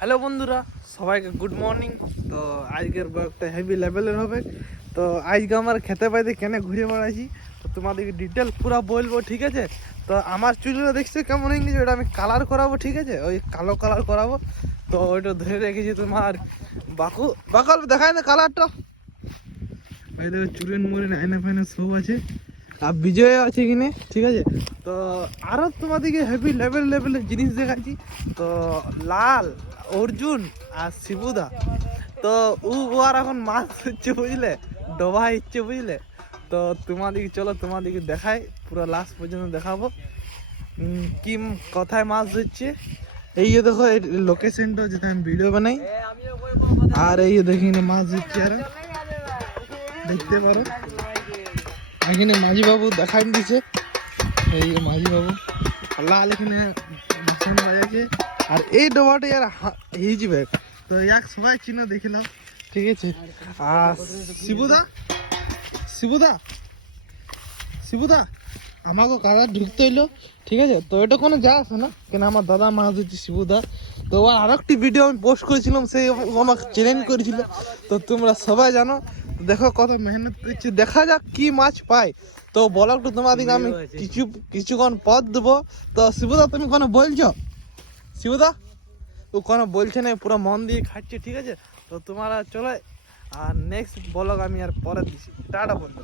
Hello বন্ধুরা, সবাইকে good morning. তো আজকের ব্লগটা হেভি লেভেলের হবে। তো আজকে আমার খেতে পাইতে কেন ঘুরে বেড়াইছি তো তোমাদেরকে ডিটেল পুরো বলবো, ঠিক আছে? তো আমার চুলগুলো দেখছো কেমন হয়ে গেছে, ওটা আমি কালার করাবো, ঠিক আছে? ওই কালো কালার করাবো। তো ওইটা ধরে রেখেছি তোমার বাকল দেখায় না কালারটা। ওই দেখো চুলেন মুড়েন আয়না ফায়না সব আছে, আর বিজয় আছে কিনে, ঠিক আছে? তো আরো তোমাদেরকে হেভি লেভেলের জিনিস দেখাচ্ছি। তো লাল, অর্জুন আর শিবুদা, তো ও আর এখন মাছ হচ্ছে বুঝলে, ডোবা ইচ্ছে বুঝলে। তো তোমাদেরকে চলো তোমাদেরকে দেখাই, পুরো লাস্ট পর্যন্ত দেখাবো কি কোথায় মাছ ধরছে। এই যে দেখো এই লোকেশনটা যেটা আমি ভিডিও বানাই, আর এই দেখি মাছ ধরছে আর দেখতে পারো। এখানে মাঝি বাবু দেখাই দিছে, এই মাঝি বাবু লাল এখানে বাসন বাজাচ্ছে। আর এই ডোবাটা ইয়ার হিজবে, তো ইয়াক সবাই চিহ্ন দেখিলাম, ঠিক আছে? আর শিবুদা শিবুদা শিবুদা আমাকে কালার ঢুকতে হইলো, ঠিক আছে? তো এটা কোনো যা আসে না কেন, আমার দাদা মাছ দিচ্ছে শিবুদা। তো আর একটি ভিডিও আমি পোস্ট করেছিলাম, সেই আমাকে চ্যালেঞ্জ করেছিল। তো তোমরা সবাই জানো, দেখো কত মেহনত করছি, দেখা যাক কি মাছ পাই। তো বলো একটু তোমাদিকে আমি কিছুক্ষণ পথ দেবো। তো শিবুদা তুমি কোনো বলছো? শিবুদা ও কোনো বলছে না, পুরো মন দিয়ে খাচ্ছে, ঠিক আছে? তো তোমরা চলে, আর নেক্সট ব্লগ আমি আর পরে দিছি। টাটা বন্ধু।